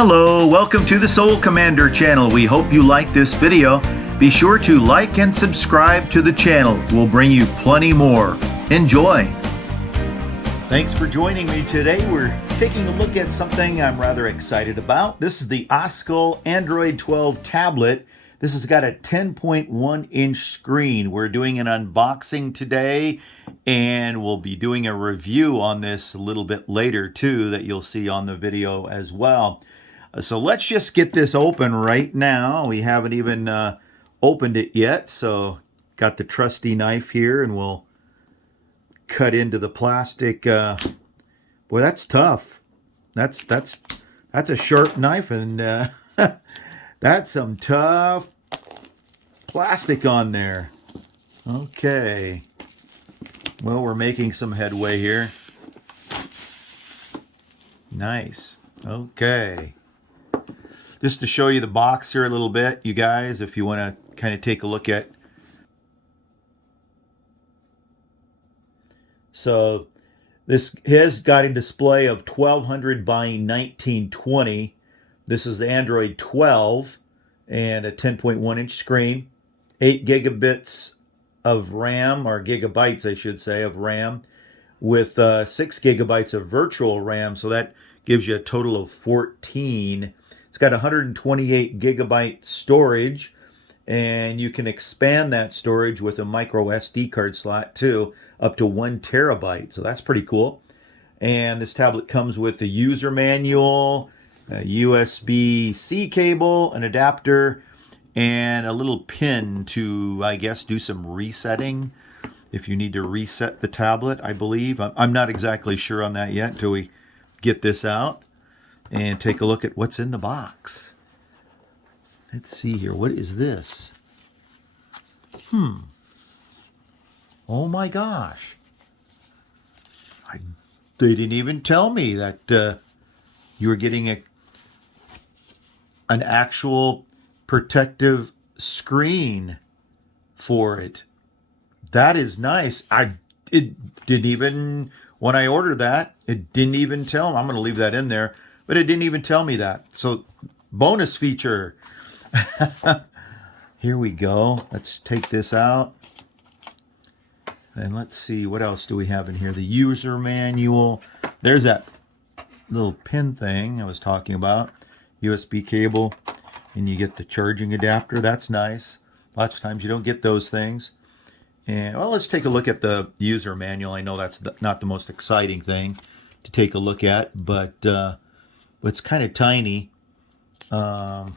Hello, welcome to the Soul Commander channel. We hope you like this video. Be sure to like and subscribe to the channel. We'll bring you plenty more. Enjoy. Thanks for joining me today. We're taking a look at something I'm rather excited about. This is the OSCAL Android 12 tablet. This has got a 10.1 inch screen. We're doing an unboxing today, and we'll be doing a review on this a little bit later too that you'll see on the video as well. So let's just get this open right now. We haven't even opened it yet, so got the trusty knife here, and we'll cut into the plastic. Boy, that's tough. That's a sharp knife, and that's some tough plastic on there. Okay. Well, we're making some headway here. Nice. Okay. Just to show you the box here a little bit, you guys, if you want to kind of take a look at. So this has got a display of 1200 by 1920. This is the Android 12 and a 10.1 inch screen, 8 gigabits of RAM, or gigabytes I should say, of RAM, with 6 gigabytes of virtual RAM, so that gives you a total of 14. It's got 128 gigabyte storage, and you can expand that storage with a micro SD card slot too, up to 1 terabyte, so that's pretty cool. And this tablet comes with a user manual, a USB-C cable, an adapter, and a little pin to, I guess, do some resetting if you need to reset the tablet, I believe. I'm not exactly sure on that yet until we get this out and take a look at what's in the box. Let's see here. What is this? Oh my gosh. They didn't even tell me that you were getting an actual protective screen for it. That is nice. It didn't even, when I ordered that, it didn't even tell me. I'm going to leave that in there, but it didn't even tell me that. So bonus feature. Here we go. Let's take this out. And let's see, what else do we have in here? The user manual. There's that little pin thing I was talking about. USB cable. And you get the charging adapter. That's nice. Lots of times you don't get those things. And well, let's take a look at the user manual. I know that's not the most exciting thing to take a look at, but it's kind of tiny. It's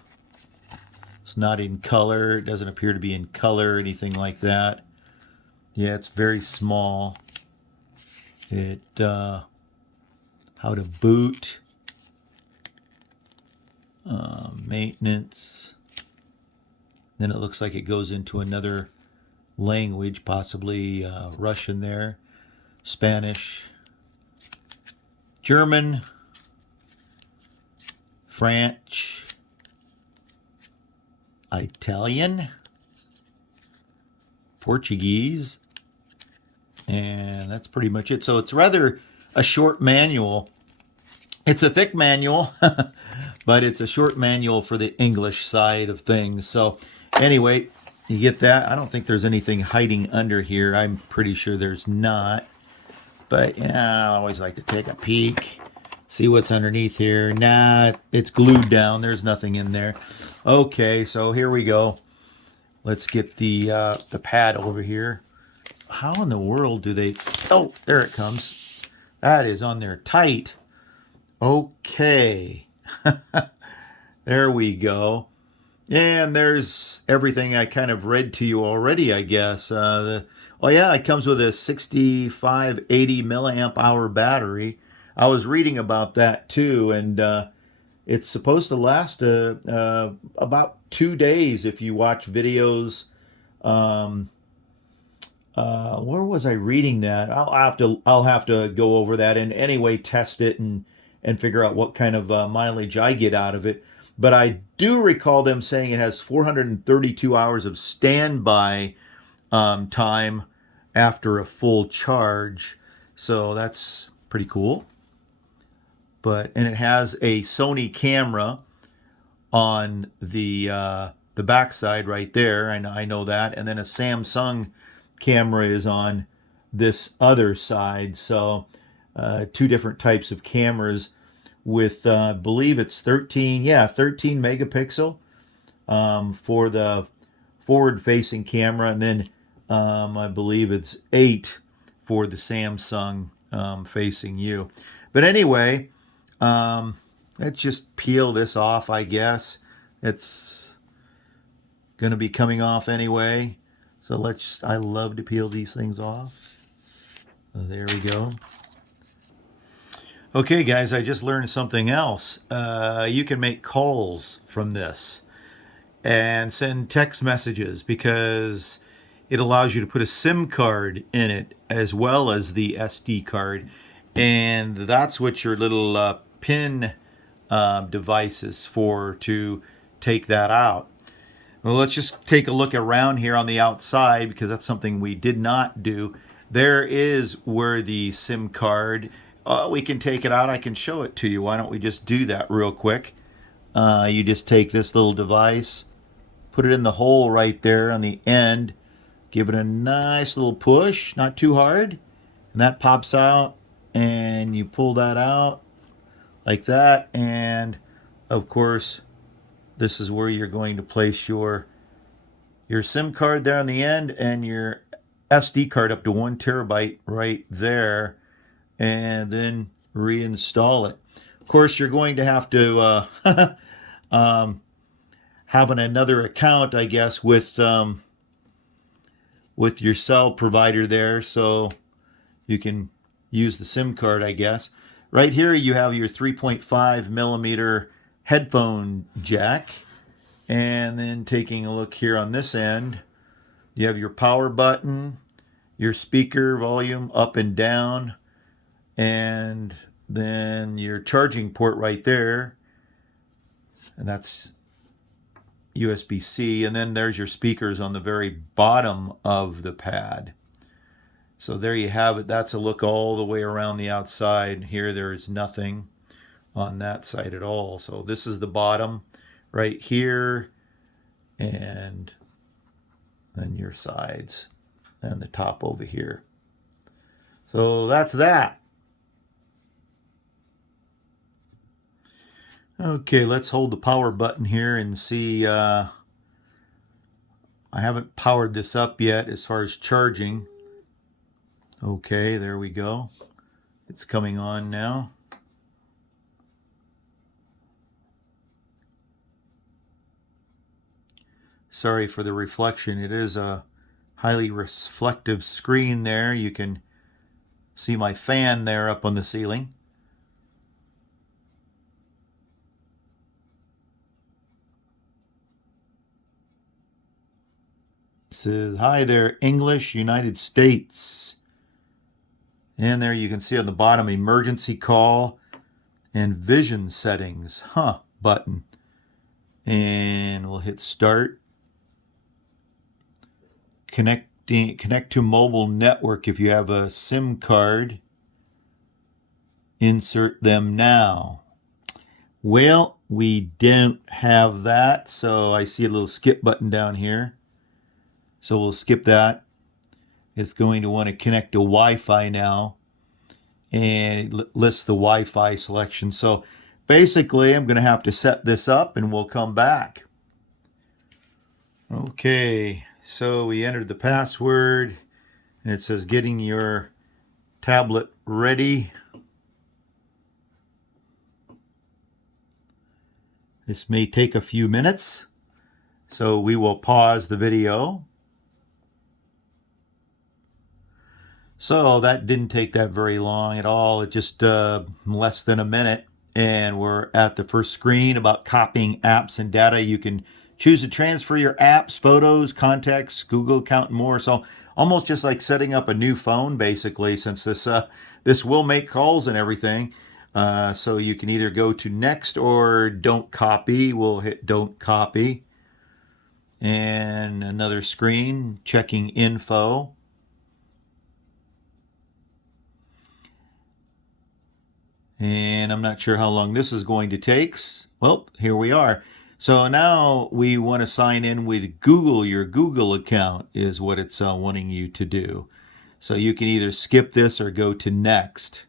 not in color. It doesn't appear to be in color or anything like that. Yeah, it's very small. How to boot. Maintenance. Then it looks like it goes into another language, possibly Russian there, Spanish, German, French, Italian, Portuguese, and that's pretty much it. So it's rather a short manual. It's a thick manual, but it's a short manual for the English side of things. So anyway, you get that. I don't think there's anything hiding under here. I'm pretty sure there's not. But yeah, I always like to take a peek, see what's underneath here. Nah, it's glued down. There's nothing in there. Okay, so here we go. Let's get the pad over here. How in the world do they... Oh, there it comes. That is on there tight. Okay. There we go. And there's everything I kind of read to you already, I guess. Oh yeah, it comes with a 6580 milliamp hour battery. I was reading about that too, and it's supposed to last about 2 days if you watch videos. Where was I reading that? I'll have to go over that and anyway test it and figure out what kind of mileage I get out of it. But I do recall them saying it has 432 hours of standby time after a full charge. So that's pretty cool. and it has a Sony camera on the back side right there. I know that. And then a Samsung camera is on this other side. So two different types of cameras with, I believe it's 13 megapixel for the forward-facing camera, and then I believe it's 8 for the Samsung facing you. But anyway, let's just peel this off, I guess. It's going to be coming off anyway. So I love to peel these things off. There we go. Okay, guys, I just learned something else. You can make calls from this and send text messages because it allows you to put a SIM card in it as well as the SD card. And that's what your little pin device is for, to take that out. Well, let's just take a look around here on the outside because that's something we did not do. There is where the SIM card, we can take it out. I can show it to you. Why don't we just do that real quick? You just take this little device, put it in the hole right there on the end, give it a nice little push, not too hard, and that pops out, and you pull that out like that, and of course this is where you're going to place your SIM card there on the end and your SD card up to 1 terabyte right there, and then reinstall it. Of course, you're going to have to have another account, I guess, with your cell provider there, so you can use the SIM card, I guess. Right here you have your 3.5 millimeter headphone jack, and then taking a look here on this end, you have your power button, your speaker volume up and down, and then your charging port right there, and that's USB-C, and then there's your speakers on the very bottom of the pad. So there you have it. That's a look all the way around the outside. Here there is nothing on that side at all. So this is the bottom right here, and then your sides and the top over here. So that's that. Okay, let's hold the power button here and see. I haven't powered this up yet as far as charging. Okay, there we go. It's coming on now. Sorry for the reflection. It is a highly reflective screen there. You can see my fan there up on the ceiling. It says, "Hi there, English, United States." And there you can see on the bottom, emergency call and vision settings, button. And we'll hit start. Connect to mobile network if you have a SIM card. Insert them now. Well, we don't have that, so I see a little skip button down here. So we'll skip that. It's going to want to connect to Wi-Fi now, and it lists the Wi-Fi selection. So basically, I'm going to have to set this up, and we'll come back. Okay, so we entered the password, and it says getting your tablet ready. This may take a few minutes, so we will pause the video. So that didn't take that very long at all. It just less than a minute. And we're at the first screen about copying apps and data. You can choose to transfer your apps, photos, contacts, Google account, and more. So almost just like setting up a new phone, basically, since this will make calls and everything. So you can either go to next or don't copy. We'll hit don't copy. And another screen, checking info. And I'm not sure how long this is going to take. Well, here we are. So now we want to sign in with Google. Your Google account is what it's wanting you to do. So you can either skip this or go to next.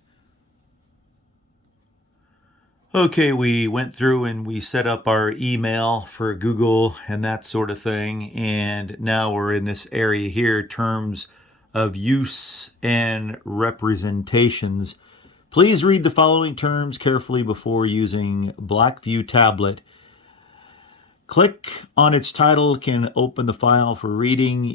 Okay, we went through and we set up our email for Google and that sort of thing. And now we're in this area here, terms of use and representations. Please read the following terms carefully before using Blackview tablet. Click on its title can open the file for reading.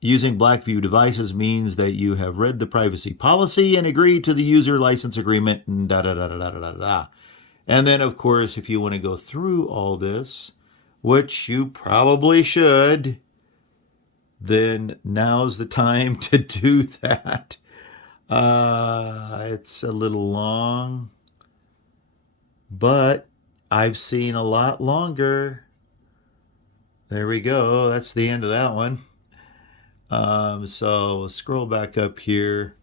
Using Blackview devices means that you have read the privacy policy and agreed to the user license agreement and da-da-da-da-da-da-da. And then, of course, if you want to go through all this, which you probably should, then now's the time to do that. It's a little long, but I've seen a lot longer. There we go. That's the end of that one. So scroll back up here,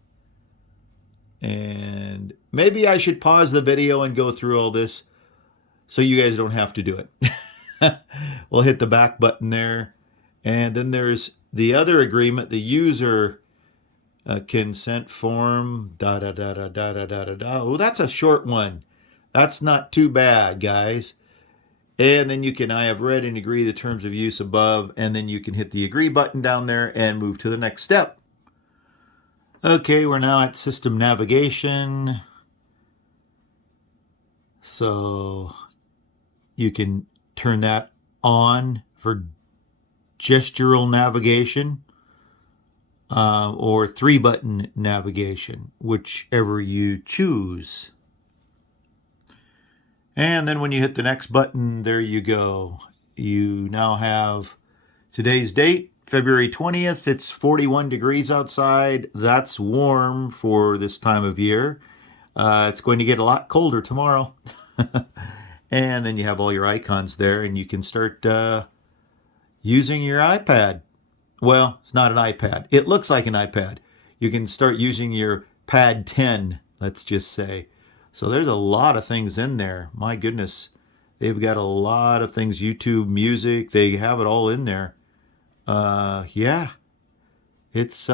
and maybe I should pause the video and go through all this so you guys don't have to do it. We'll hit the back button there, and then there's the other agreement, the user consent form, da-da-da-da-da-da-da-da. Oh, that's a short one. That's not too bad, guys. And then you can, I have read and agree the terms of use above, and then you can hit the agree button down there and move to the next step. Okay, we're now at system navigation. So you can turn that on for gestural navigation or 3-button navigation, whichever you choose. And then when you hit the next button, there you go. You now have today's date, February 20th. It's 41 degrees outside. That's warm for this time of year. It's going to get a lot colder tomorrow. And then you have all your icons there, and you can start using your iPad. Well, it's not an iPad. It looks like an iPad. You can start using your Pad 10, let's just say. So there's a lot of things in there. My goodness. They've got a lot of things. YouTube, music, they have it all in there. Yeah. It's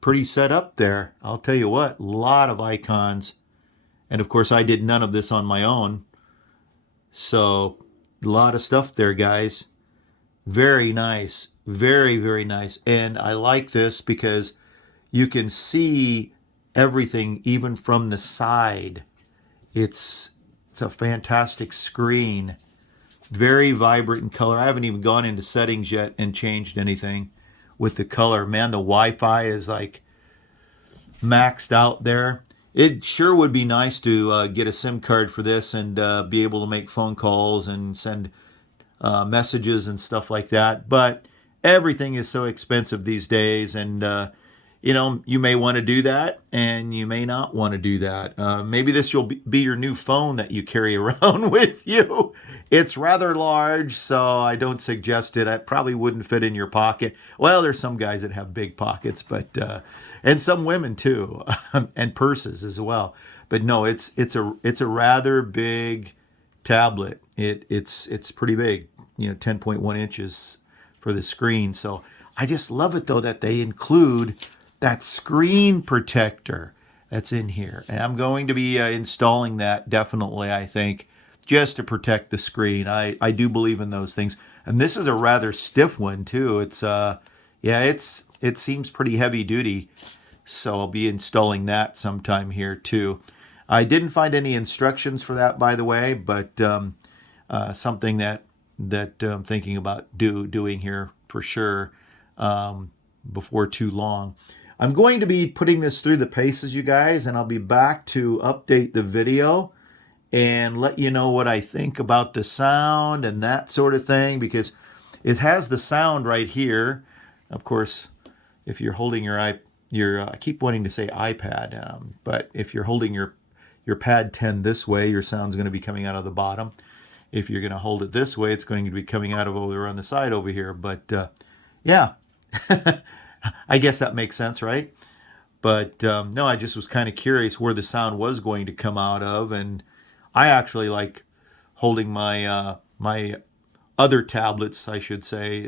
pretty set up there. I'll tell you what, a lot of icons. And of course, I did none of this on my own. So a lot of stuff there, guys. Very nice. Very, very nice. And I like this because you can see everything even from the side. It's a fantastic screen. Very vibrant in color. I haven't even gone into settings yet and changed anything with the color. Man, the Wi-Fi is like maxed out there. It sure would be nice to get a SIM card for this and be able to make phone calls and send messages and stuff like that. But everything is so expensive these days, and you know, you may want to do that and you may not want to do that. Maybe this will be your new phone that you carry around with you. It's rather large, so I don't suggest it. It probably wouldn't fit in your pocket. Well, there's some guys that have big pockets, but and some women too, and purses as well. But no, it's a rather big tablet. It's pretty big, you know, 10.1 inches for the screen. So I just love it though that they include that screen protector that's in here. And I'm going to be installing that definitely, I think, just to protect the screen. I do believe in those things. And this is a rather stiff one too. It's it seems pretty heavy duty. So I'll be installing that sometime here too. I didn't find any instructions for that, by the way, but something that I'm thinking about doing here for sure before too long. I'm going to be putting this through the paces, you guys, and I'll be back to update the video and let you know what I think about the sound and that sort of thing, because it has the sound right here. Of course, if you're holding your I keep wanting to say iPad, but if you're holding your Pad 10 this way, your sound's going to be coming out of the bottom. If you're going to hold it this way, it's going to be coming out of over on the side over here. But yeah, I guess that makes sense, right? But no, I just was kind of curious where the sound was going to come out of, and I actually like holding my my other tablets, I should say,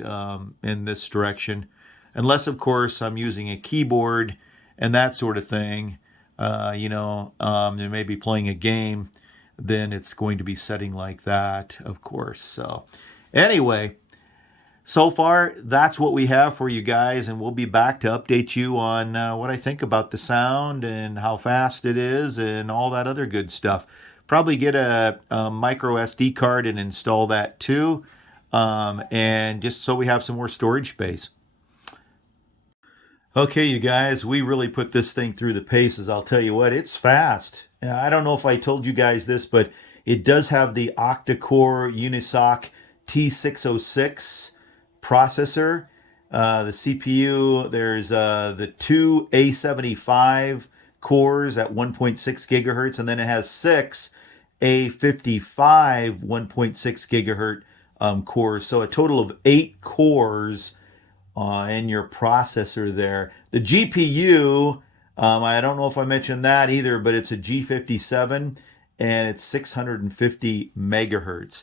in this direction, unless of course I'm using a keyboard and that sort of thing. And maybe playing a game, then it's going to be setting like that, of course. So anyway, so far that's what we have for you guys, and we'll be back to update you on what I think about the sound and how fast it is and all that other good stuff. Probably get a micro SD card and install that too, and just so we have some more storage space. Okay, you guys, we really put this thing through the paces. I'll tell you what, it's fast. I don't know if I told you guys this, but it does have the Octa-Core UNISOC T606 processor. The CPU, there's the two A75 cores at 1.6 gigahertz, and then it has six A55 1.6 gigahertz cores. So a total of 8 cores in your processor there. The GPU, I don't know if I mentioned that either, but it's a G57 and it's 650 megahertz.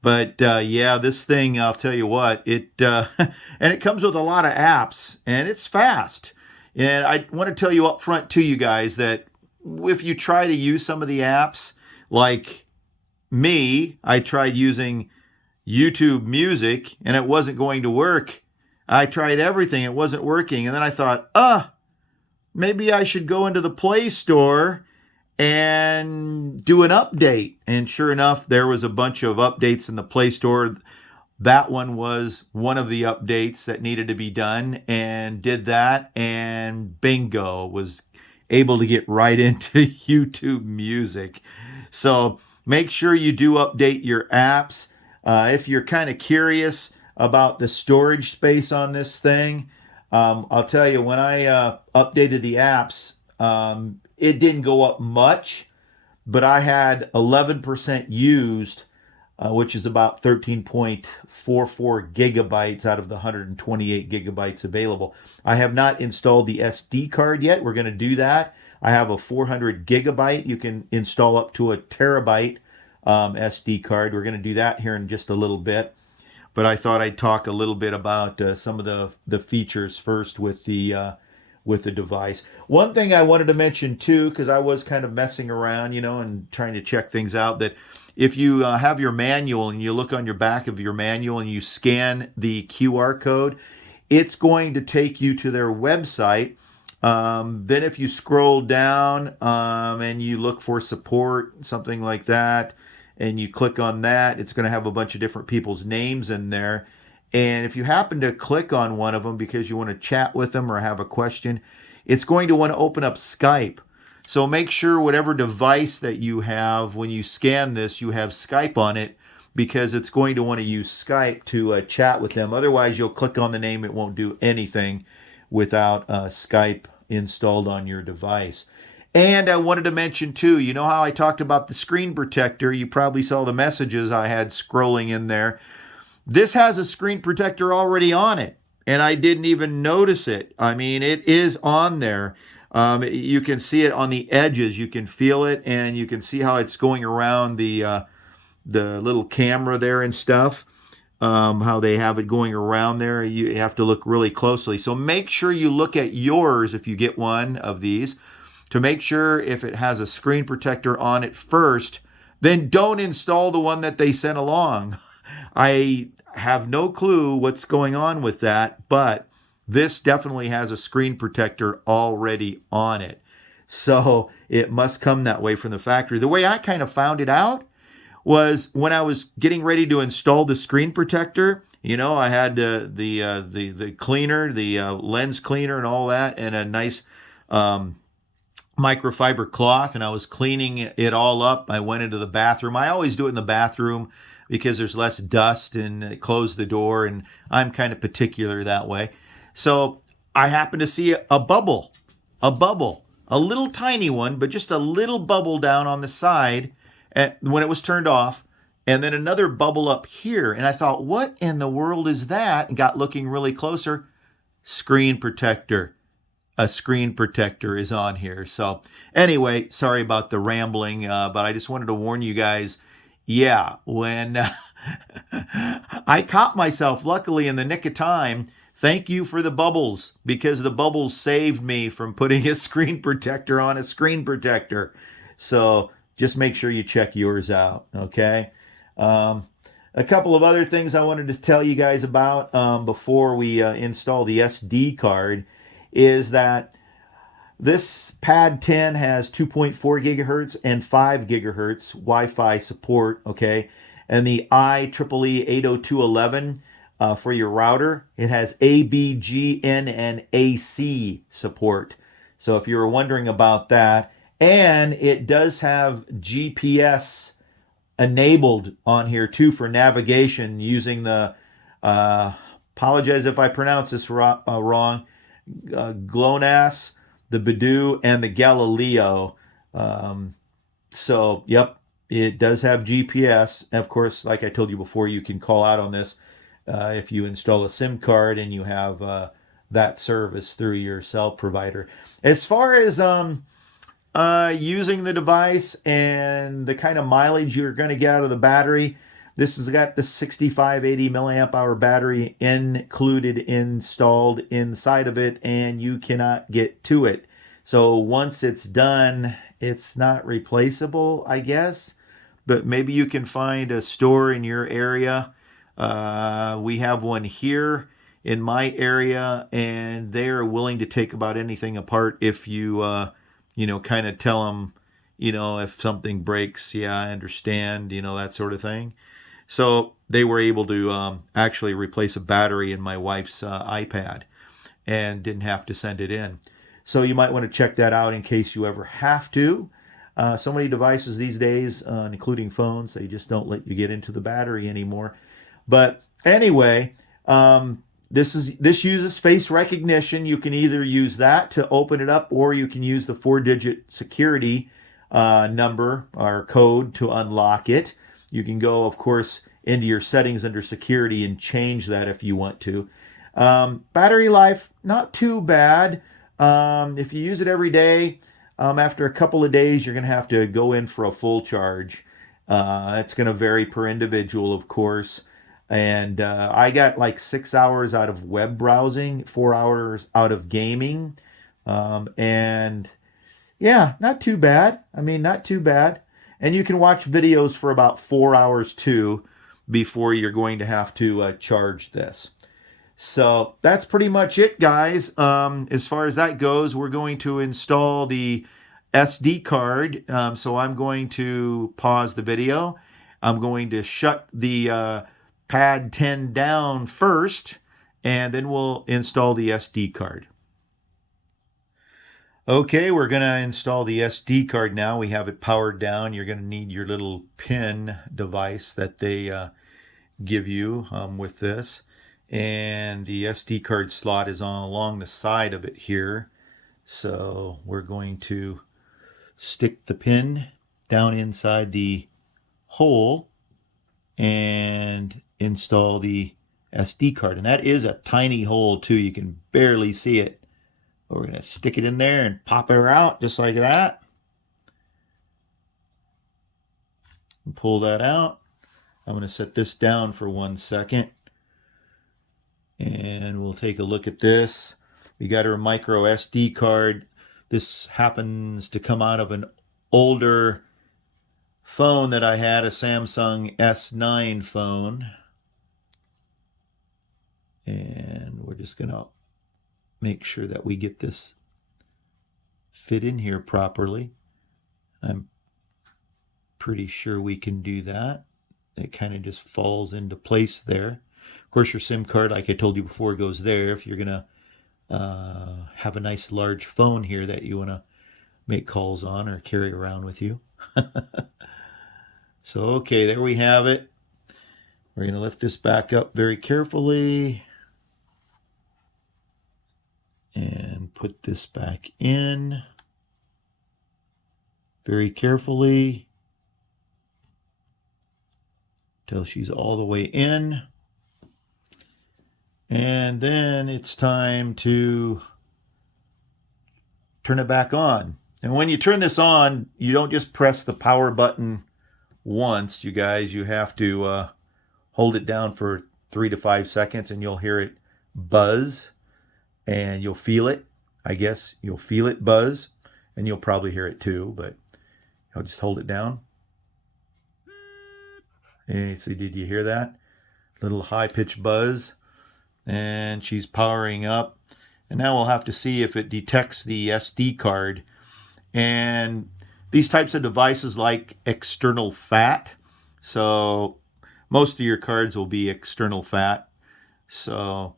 But yeah, this thing, I'll tell you what, it and it comes with a lot of apps, and it's fast. And I want to tell you up front to you guys that if you try to use some of the apps, like me, I tried using YouTube Music and it wasn't going to work. I tried everything, it wasn't working. And then I thought, maybe I should go into the Play Store and do an update. And sure enough, there was a bunch of updates in the Play Store. That one was one of the updates that needed to be done, and did that, and bingo, was able to get right into YouTube Music. So make sure you do update your apps. If you're kind of curious about the storage space on this thing, I'll tell you, when I updated the apps, it didn't go up much, but I had 11% used, which is about 13.44 gigabytes out of the 128 gigabytes available. I have not installed the SD card yet. We're going to do that. I have a 400 gigabyte. You can install up to a terabyte SD card. We're going to do that here in just a little bit. But I thought I'd talk a little bit about some of the features first with the device. One thing I wanted to mention too, because I was kind of messing around, and trying to check things out, that if you have your manual and you look on your back of your manual and you scan the QR code, it's going to take you to their website. Then if you scroll down and you look for support, something like that, and you click on that, it's going to have a bunch of different people's names in there. And if you happen to click on one of them because you want to chat with them or have a question, it's going to want to open up Skype. So make sure whatever device that you have, when you scan this, you have Skype on it, because it's going to want to use Skype to chat with them. Otherwise, you'll click on the name, it won't do anything without Skype installed on your device. And I wanted to mention too, you know how I talked about the screen protector? You probably saw the messages I had scrolling in there. This has a screen protector already on it, and I didn't even notice it. I mean, it is on there. You can see it on the edges. You can feel it, and you can see how it's going around the little camera there and stuff. How they have it going around there. You have to look really closely. So make sure you look at yours if you get one of these, to make sure if it has a screen protector on it first. Then don't install the one that they sent along. I have no clue what's going on with that, but this definitely has a screen protector already on it. So it must come that way from the factory. The way I kind of found it out was when I was getting ready to install the screen protector. I had the cleaner, the lens cleaner and all that, and a nice microfiber cloth, and I was cleaning it all up. I went into the bathroom. I always do it in the bathroom because there's less dust, and close the door, and I'm kind of particular that way. So I happened to see a bubble, a little tiny one, but just a little bubble down on the side when it was turned off, and then another bubble up here. And I thought, what in the world is that? And got looking really closer. Screen protector. a screen protector is on here. So anyway, sorry about the rambling, but I just wanted to warn you guys. Yeah, when I caught myself, luckily in the nick of time. Thank you for the bubbles, because the bubbles saved me from putting a screen protector on a screen protector. So just make sure you check yours out, okay? A couple of other things I wanted to tell you guys about before we install the SD card is that this Pad 10 has 2.4 gigahertz and 5 gigahertz Wi-Fi support, okay? And the IEEE 802.11 for your router, it has ABGN and AC support. So if you were wondering about that, and it does have GPS enabled on here too for navigation using the, apologize if I pronounce this wrong, GLONASS, the Beidou, and the Galileo. So, yep, it does have GPS. Of course, like I told you before, you can call out on this if you install a SIM card and you have that service through your cell provider. As far as using the device and the kind of mileage you're going to get out of the battery, this has got the 6580 milliamp hour battery installed inside of it, and you cannot get to it. So once it's done, it's not replaceable, I guess, but maybe you can find a store in your area. We have one here in my area, and they're willing to take about anything apart if you, kind of tell them, if something breaks, yeah, I understand, that sort of thing. So they were able to actually replace a battery in my wife's iPad and didn't have to send it in. So you might want to check that out in case you ever have to. So many devices these days, including phones, they just don't let you get into the battery anymore. But anyway, this uses face recognition. You can either use that to open it up, or you can use the 4-digit security number or code to unlock it. You can go, of course, into your settings under security and change that if you want to. Battery life, not too bad. If you use it every day, after a couple of days, you're going to have to go in for a full charge. It's going to vary per individual, of course. And I got like 6 hours out of web browsing, 4 hours out of gaming. And yeah, not too bad. Not too bad. And you can watch videos for about 4 hours too before you're going to have to charge this. So that's pretty much it, guys. As far as that goes, we're going to install the SD card. So I'm going to pause the video. I'm going to shut the Pad 10 down first, and then we'll install the SD card. Okay, we're going to install the SD card now. We have it powered down. You're going to need your little pin device that they give you with this. And the SD card slot is on along the side of it here. So we're going to stick the pin down inside the hole and install the SD card. And that is a tiny hole too. You can barely see it. But we're going to stick it in there and pop her out just like that. And pull that out. I'm going to set this down for 1 second. And we'll take a look at this. We got our micro SD card. This happens to come out of an older phone that I had, a Samsung S9 phone. And we're just going to make sure that we get this fit in here properly. I'm pretty sure we can do that. It kind of just falls into place there. Of course, your SIM card, like I told you before, goes there if you're going to have a nice large phone here that you want to make calls on or carry around with you. So, okay, there we have it. We're going to lift this back up very carefully and put this back in very carefully till she's all the way in. And then it's time to turn it back on. And when you turn this on, you don't just press the power button once, you guys. You have to hold it down for 3 to 5 seconds, and you'll hear it buzz, and you'll feel it. I guess you'll feel it buzz, and you'll probably hear it too, but I'll just hold it down. And see, did you hear that? Little high-pitched buzz. And she's powering up. And now we'll have to see if it detects the SD card. And these types of devices like external FAT. So most of your cards will be external FAT. So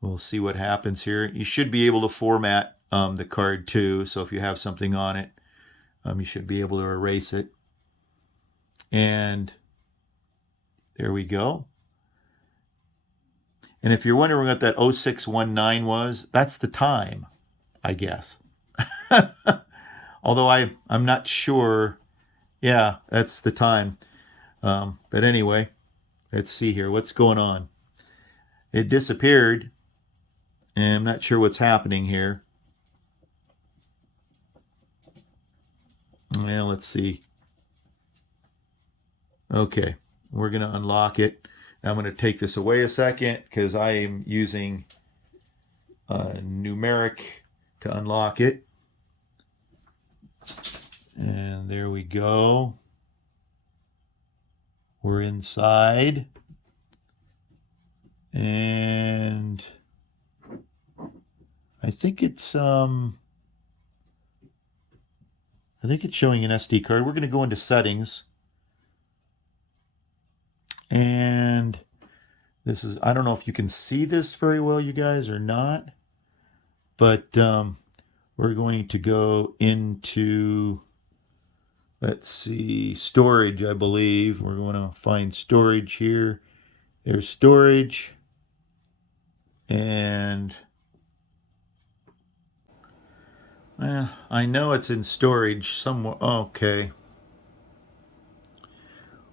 we'll see what happens here. You should be able to format the card too. So if you have something on it, you should be able to erase it. And there we go. And if you're wondering what that 0619 was, that's the time, I guess. Although I'm not sure. Yeah, that's the time. But anyway, let's see here. What's going on? It disappeared. And I'm not sure what's happening here. Well, let's see. Okay, we're going to unlock it. I'm going to take this away a second because I am using numeric to unlock it. And there we go. We're inside. And I think it's showing an SD card. We're going to go into settings. And this is, I don't know if you can see this very well, you guys, or not. But we're going to go into, let's see, storage, I believe. We're going to find storage here. There's storage. And I know it's in storage somewhere. Okay.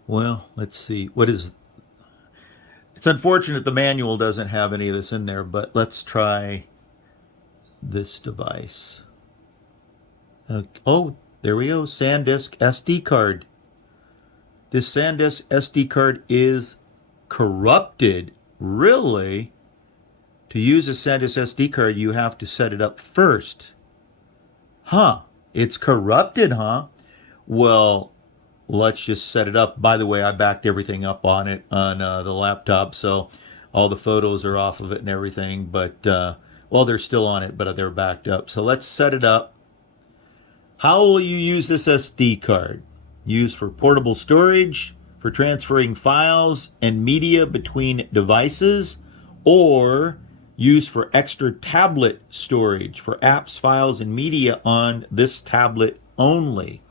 Well, let's see. What is... It's unfortunate the manual doesn't have any of this in there, but let's try this device. Oh, there we go. SanDisk SD card. This SanDisk SD card is corrupted. Really? To use a SanDisk SD card, you have to set it up first. Huh. It's corrupted, huh? Well, let's just set it up. By the way, I backed everything up on it on the laptop, so all the photos are off of it and everything. But, well, they're still on it, but they're backed up. So let's set it up. How will you use this SD card? Used for portable storage, for transferring files and media between devices, or used for extra tablet storage for apps, files, and media on this tablet only.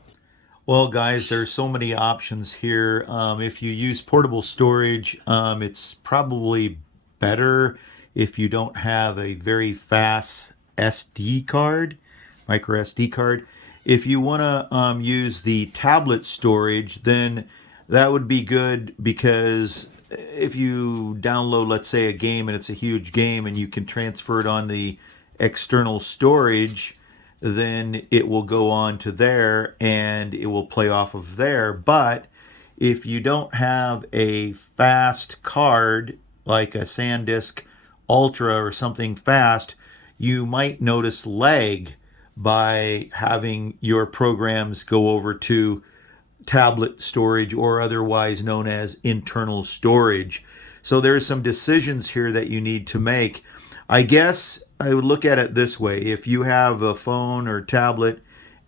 Well, guys, there's so many options here. If you use portable storage, it's probably better if you don't have a very fast SD card, micro SD card. If you want to use the tablet storage, then that would be good, because if you download, let's say, a game and it's a huge game and you can transfer it on the external storage, then it will go on to there and it will play off of there. But if you don't have a fast card like a SanDisk Ultra or something fast, you might notice lag by having your programs go over to tablet storage, or otherwise known as internal storage. So there's some decisions here that you need to make. I guess I would look at it this way. If you have a phone or tablet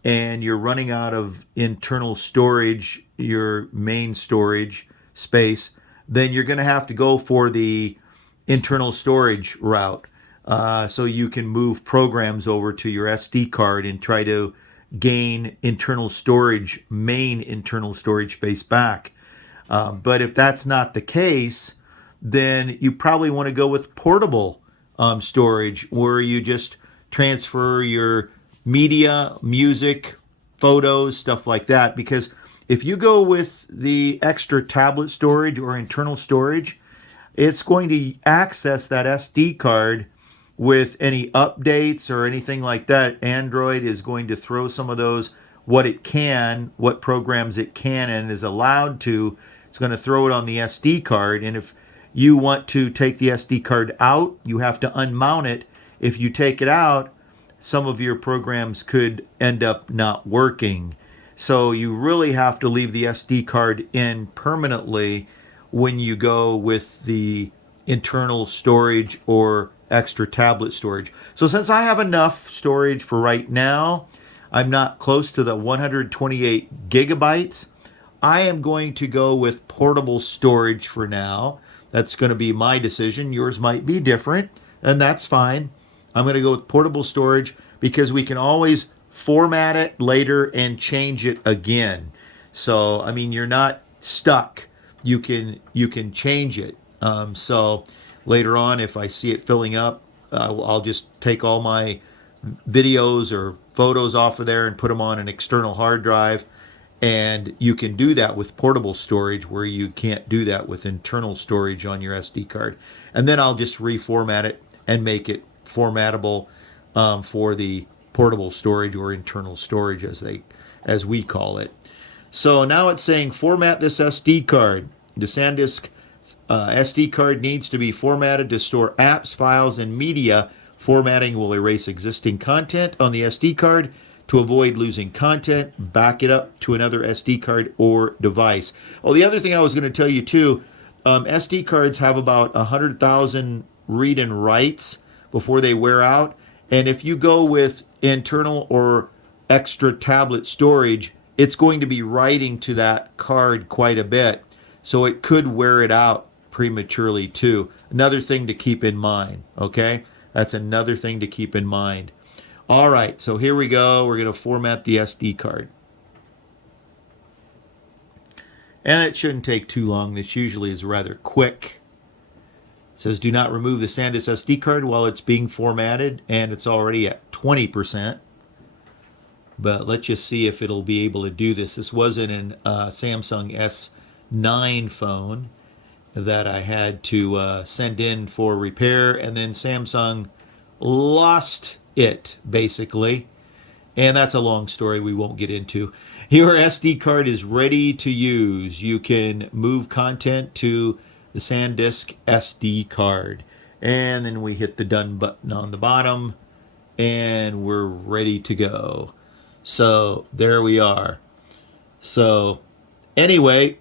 and you're running out of internal storage, your main storage space, then you're going to have to go for the internal storage route. So you can move programs over to your SD card and try to gain internal storage, main internal storage space back. But if that's not the case, then you probably want to go with portable storage, where you just transfer your media, music, photos, stuff like that. Because if you go with the extra tablet storage or internal storage, it's going to access that SD card with any updates or anything like that, Android is going to throw some of those, what programs it can and is allowed to. It's going to throw it on the SD card. And if you want to take the SD card out, you have to unmount it. If you take it out, some of your programs could end up not working. So you really have to leave the SD card in permanently when you go with the internal storage or extra tablet storage. So since I have enough storage for right now, I'm not close to the 128 gigabytes, I am going to go with portable storage for now. That's going to be my decision. Yours might be different, and that's fine. I'm going to go with portable storage because we can always format it later and change it again. So, I mean, you're not stuck. You can change it. So later on, if I see it filling up, I'll just take all my videos or photos off of there and put them on an external hard drive. And you can do that with portable storage where you can't do that with internal storage on your SD card. And then I'll just reformat it and make it formatable for the portable storage or internal storage as we call it. So now it's saying format this SD card. The SanDisk SD card needs to be formatted to store apps, files, and media. Formatting will erase existing content on the SD card. To avoid losing content, back it up to another SD card or device. Oh, the other thing I was going to tell you too, SD cards have about 100,000 read and writes before they wear out. And if you go with internal or extra tablet storage, it's going to be writing to that card quite a bit. So it could wear it out prematurely too. Another thing to keep in mind, okay? That's another thing to keep in mind. All right, so here we go. We're going to format the SD card. And it shouldn't take too long. This usually is rather quick. It says do not remove the SanDisk SD card while it's being formatted, and it's already at 20%. But let's just see if it'll be able to do this. This wasn't an Samsung S9 phone that I had to send in for repair, and then Samsung lost it, basically. And that's a long story we won't get into. Your SD card is ready to use. You can move content to the SanDisk SD card. And then we hit the done button on the bottom, and we're ready to go. So there we are. So anyway,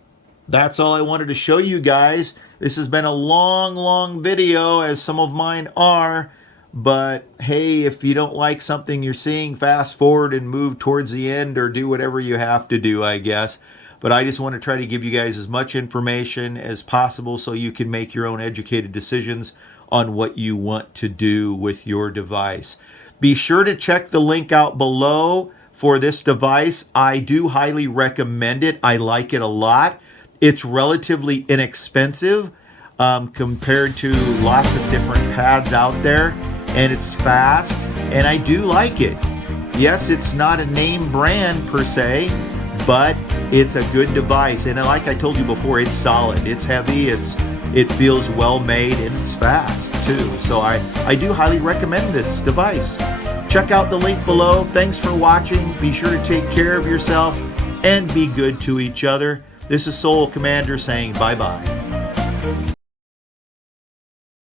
that's all I wanted to show you guys. This has been a long video, as some of mine are. But hey, if you don't like something you're seeing, fast forward and move towards the end, or do whatever you have to do, I guess. But I just want to try to give you guys as much information as possible so you can make your own educated decisions on what you want to do with your device. Be sure to check the link out below for this device. I do highly recommend it. I like it a lot. It's relatively inexpensive compared to lots of different pads out there. And it's fast, and I do like it. Yes, it's not a name brand per se, but it's a good device. And like I told you before, it's solid, it's heavy, it feels well made, and it's fast too. So I do highly recommend this device. Check out the link below. Thanks for watching. Be sure to take care of yourself and be good to each other. This is Soul Commander saying bye-bye.